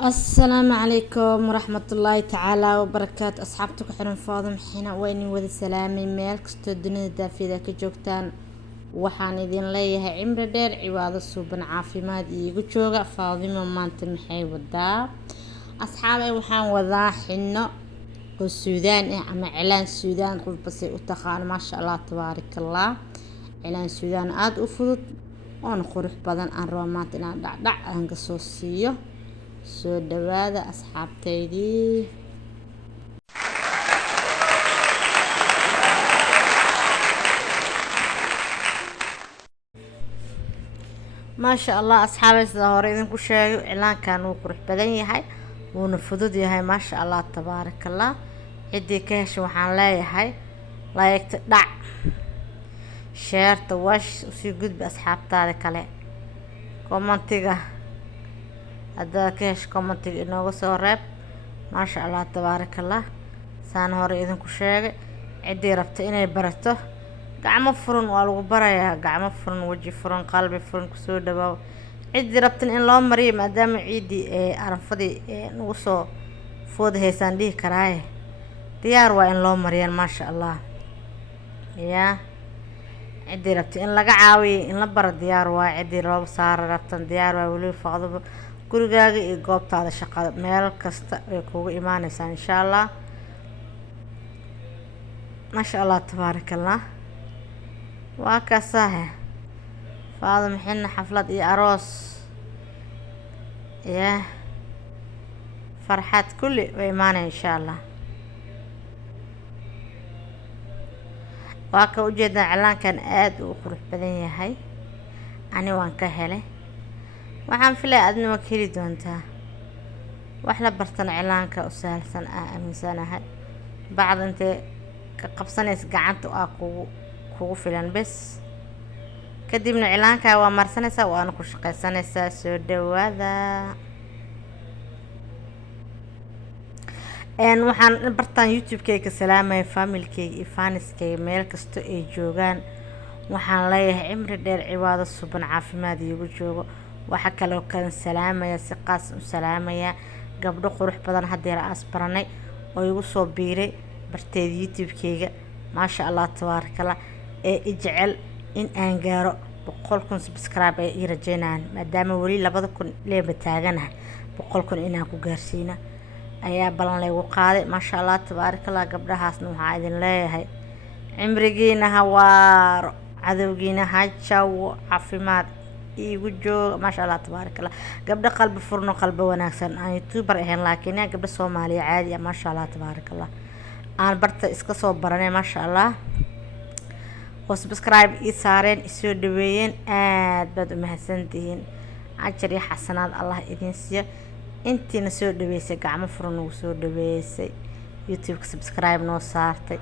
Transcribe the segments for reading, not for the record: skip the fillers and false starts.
السلام عليكم ورحمة الله تعالى وبركاته. أصحابتك حرم فاضم حين وين ود سلامي ميل كستو الدنيا دافيدا كجوجتان waxaan idin leeyahay cimri dheer ciwaado suuban caafimaad iigu jooga faadimo maanta maxay wadaa asxaabay waxaan wadaa xinno oo suudaan ah ama cilaan suudaan qof bas u taqaan maasha Allah tabaarakallah cilaan suudaan aad u fudud oo qurux badan aan rabo maanta inaan dhacdhac aan ka soo siiyo soo dhawaada asxaabtaydii ما شاء الله أصحابي الظاهرين كل شيء إعلان كانوا قرح بدني هاي ونفضد هاي ما شاء الله تبارك الله عدي كاش وحان لا هاي لا يقطع شير توش وسي جود بأصحاب تارك عليه كومنتيجا هذا كاش كومنتيجا إنه صورب ما شاء الله تبارك الله سان هوريدن كل شيء عدي ربطيني برته gacmo furan waa lagu barayaa gacmo furan waji furan qalbi furan ku soo dhawaw cid rabtan in loo mariyo maadaama ciidi arafadii nagu soo food heesan dhig karaay diyaar waa in loo mariyo ma sha Allah ya cid rabtan in laga caawiyo in la bar diyaar waa cid roob saar rabtan diyaar waa wali faqdo gurigaaga iyo goobtaada shaqada meel kasta ay kugu imaanaysaa insha Allah ma sha Allah tabarakallah وكاساه فهذا محن حفلة أروس يا فرحات كل وإيمانه إن شاء الله وكا وجدنا إعلان كان آد وقروح بدنيا هاي أنا وان كهله وعم فلا أدنى وكيلي دونتا وإحنا برتنا إعلان كأسال سنة من سنة هاي بعد أنت كقبصني قعدت وأكو kugu filan bas kadibna cilaanka waa marsanaysa waana ku shaqeysanaysaa soo dhawaada waxaan bartaan youtube-kayga salaamay family-kayga iyo faniskayga meel kasta ay joogaan waxaan leeyahay cimri dheer ciwaado suban caafimaad iigu joogo waxa kale oo kan salaamaya si qaas u salaamaya gabdho qurux badan hadeer aas baranay oo igu soo biiray barteed youtube-kayga maasha Allah tabaarakallah إجعل إن أنجارو بقولكم سبسكرايب يرجعنا مادام ولي لبضكم ليه بتاعنا بقولكم إن أكو جارسينا أيا بلان لي وقاضي ما شاء الله تبارك الله قبل حسنو هايدين ليه هاي عمرجينا هوار عذوجينا هاي شو عفيمات يوجو ما شاء الله تبارك الله قبل قلب فرنو قلب وناكسن أنا يوتيوبر هين لكن قبل صومالي عادي ما شاء الله تبارك الله أنا برت إسكسو براني ما شاء الله وسبسكرايب إيسارين إسود دوين بد مهسنتين عجري حسنات الله إذن سيا أنتي نسود دويسي قعم فرنو وسود دويسي يوتيوب سبسكرايب نو صارتي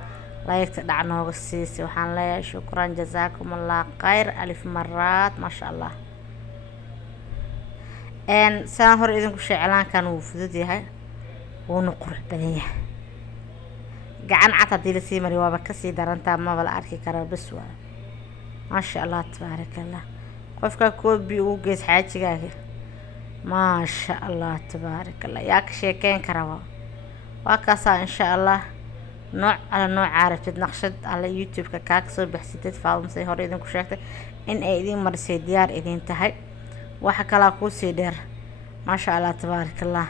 لايك تدعنا وقسيسي وحان ليا شكرا جزاكم الله خير ألف مرات ما شاء الله إن ساهر إذن كل شيء إعلان كانوا وفدودي هاي ونقرح بدنيا gacan cad hadii la sii mariyo waaba ka sii darantaa ma bal arki karo bas waa ma sha Allah tabaarakallah qofka koobi uu gees xaajigaaga ma sha Allah tabaarakallah yaa ka sheekeen kara waa kaasa insha Allah nooc ala nooc caarifid naqshad ala youtube-ka ka soo baxsatid faadumsay hore idin ku sheegtay in ay idin marsay diyaar idin tahay waxa kala ku sii dheer ma sha Allah tabaarakallah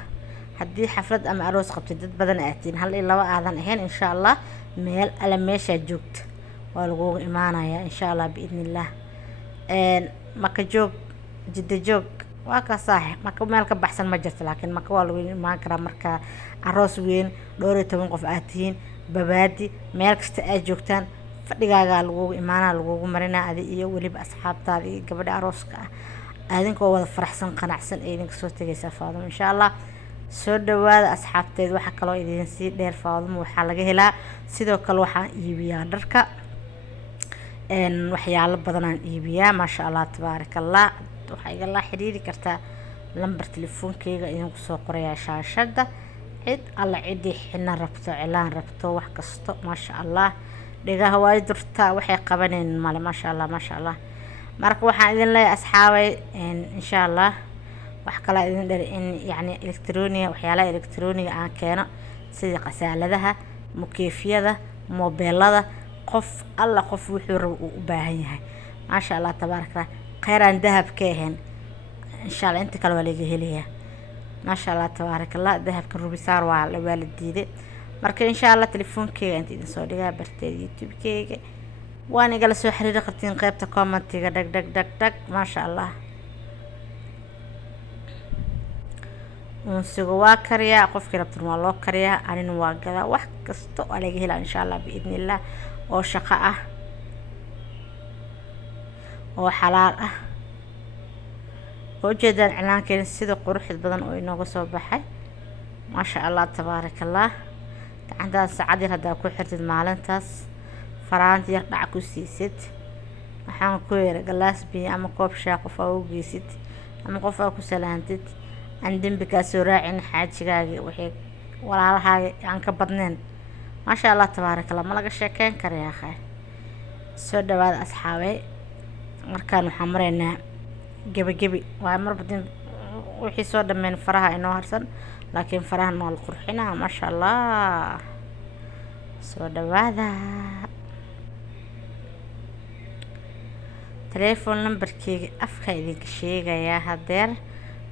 haddii xaflad ama aroos qabtay dad badan aatiin hal iyo laba aadan ahayn insha Allah meel ala meesha joogto waa lagu imaanayaa insha Allah biidnillah maka joog jidda joog waa ka saax maka meel ka baxsan ma jirto laakiin maka waa lagu imaan karaa marka aroos weyn dhowr iyo 10 qof aatiin babaadi meel kasta ay joogtaan fadhigaaga lagu imaanaa lagu marinaa adi iyo waliba asxaabtaada iyo gabadha arooska ah adinkoo wada faraxsan qanacsan ee idinka soo tagaysa faadimo insha Allah soo dhawaada asxaabteed waxa kale oo idin sii dheer faadimo waxa laga helaa sidoo kale waxaan iibiyaa dharka waxyaalo badan aan iibiyaa ma sha Allah tabaarakallah waxa iga la xiriiri kartaa lambar telefoonkeyga idin ku soo qorayaa shaashada cid alla cidii xina rabto cilaan rabto wax kasto ma sha Allah dhigaha way durtaa waxay qabaneen male ma sha Allah marka waxaan idin leeyahay asxaabay insha Allah wax kale idin dheer in yacni elektroniga waxyaalaha elektroniga aan keeno sida qasaaladaha mukeefyada moobeelada qof alla qof wuxuu rabo uu u baahan yahay maasha allah tabaaraka khayraan dahab ka ahayn insha allah inta kale waa laga helayaa maasha allah tabaaraka allah dahabka rubisaar waa la diiday marka insha allah telefoonkeyga inta idin soo dhigaa barteed youtube-keyga waan igala soo xiriiri kartiin qaybta commentiga dhag dhag dhag dhag maasha allah unsiga waa kariyaa qofkii rabtan waa loo kariyaa anina waa gadaa wax kasta waa laga helaa insha allah biidnillah oo shaqo ah oo xalaal ah oo jeedaan cilaankeena sida quruxda badan oo inooga soo baxay maasha allah tabaaraka allah gacantaas saacad yar haddaa ku xirtid maalintaas faraanti yar dhac ku siisid waxaan ku yeeray galaas biyo ama koob shaah qof aa u geysid ama qof aa ku salaantid aan dembi kaa soo raacin xaajigaagii wixii walaalahaaga aan ka badnayn maasha allah tabaaraka allah ma laga sheekeyn karayaa khay soo dhawaada asxaabey markaan waxaan maraynaa gebi waa marbadin wixii soo dhammeyn faraha inoo harsan laakiin faraha noo la qurxinaa maasha allah soo dhawaada telefoon numberkeyga afka idinka sheegayaa hadeer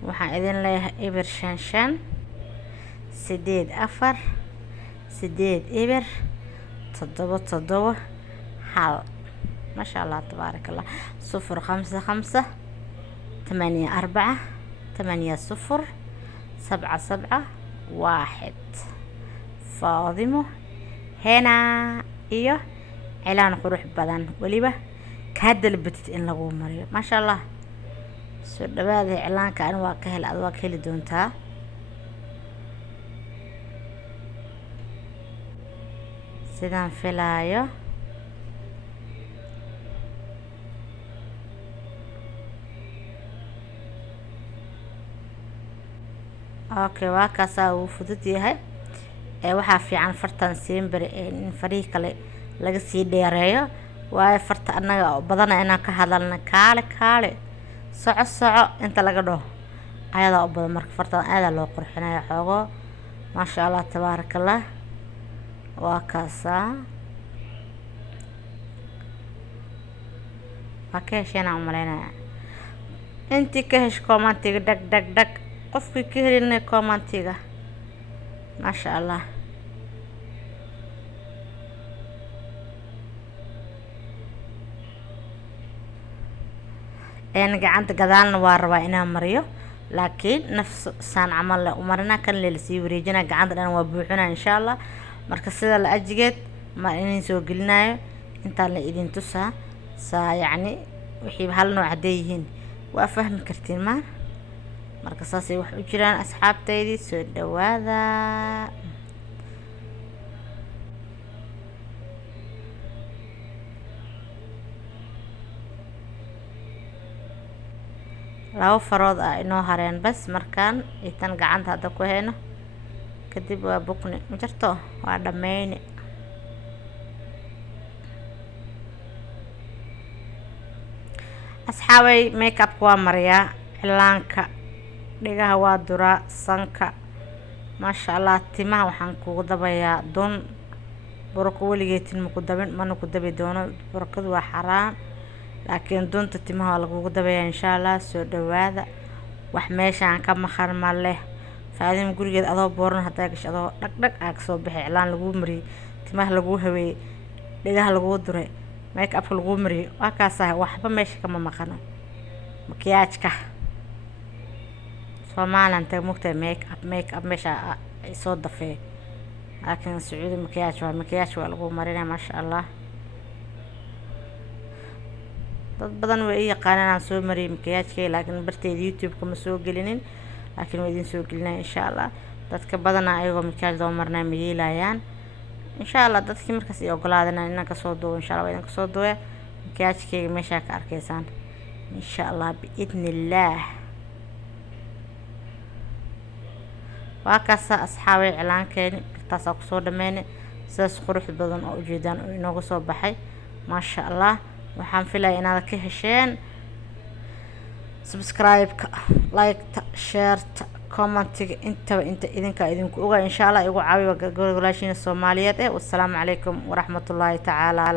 waxaan idin leeyahay eber 55 84 8 7 hal maasha allah tabaaraka allah 055 84 80 77 1 faadimo hena iyo cilaan qurux badan waliba ka dalbatid in lagu mariyo maasha allah soo dhawaada cilaanka aan waa ka heli waa ka heli doontaa sidaan filaayo okay waa kaasaa uu fudud yahay waxaa fiican fartan siimbari in farihi kale laga sii dheereeyo waayo farta annaga badana inaan ka hadalna kaale soco inta laga dhaho ayadaa u badan marka fartan aadaa loo qurxinaya xoogo maasha allah tabaaraka allah waa kaasaa waa ka hesheen aan umaleynaya intii ka hesh commentiga dhag dhag dhag qofkii ka helinay commentiga maasha allah gacanta gadaalna waa rabaa inaan mariyo laakiin nafs saan camal leh umarina kan lee lasii wareejina gacanta dhan waa buuxinaa insha allah marka sida la ajigeed ma idin soo gelinayo intaan la idin tusaa saa yacni wixii hal nooc hadday yihiin waa fahmi kartiin maa marka saasay wax u jiraan asxaabtaydii soo dhawaada labo farood ah inoo hareen bas markaan itan gacanta hadda ku hayno kadib waa bukni ma jirto waa dhammayni asxaabay make-upka waa mariyaa cilaanka dhigaha waa duraa sanka maasha allah timaha waxaan kugu dabayaa dun burako weligeetin maku dabin mana ku dabi doono burakadu waa xaraan laakiin dunta timaha waa lagugu dabayaa insha allah soo dhawaada wax meeshaan ka maqan ma leh faadimo gurigeed adoo booran haddaa gasho adoo dhag dhag aa kasoo baxay cilaan laguu mariyey timaha laguu habeeyey dhigaha laguu duray make-upka laguu mariyey waa kaasaha waxba meesha kama maqano makiyaajka soomaalanta mugtay make-up meesha ay soo dafee laakiin sacuudi makiyaaj waa lagu marinaya maasha allah dad badan way i yaqaanaan aan soo mariyay makiyaajkay laakiin barteeda youtube-ka ma soo gelinin laakiin waa idin soo gelinaya insha allah dadka badanaa ayagoo makiyaaj loo marnaa ma yeelayaan insha allah dadkii markaas ay ogolaadeen inaan kasoo duubo insha allah waa idin kasoo duubaya makiyaajkayga meeshaa ka arkaysaan insha allah biidnillaah waa kaasa asxaabay cilaankeeni birtaasaa kusoo dhammeynay sidaas qurux badan oo ujeedaan oo inooga soo baxay maasha allah waxaan filaya inaad ka hesheen subscribe-ka, like-ta, share-ta, comment-iga intaba inta idinka idinku ogaa insha Allah igu caawiyo golaashiina Soomaaliyeed. Wassalaamu calaykum waraxmatullaahi tacaala.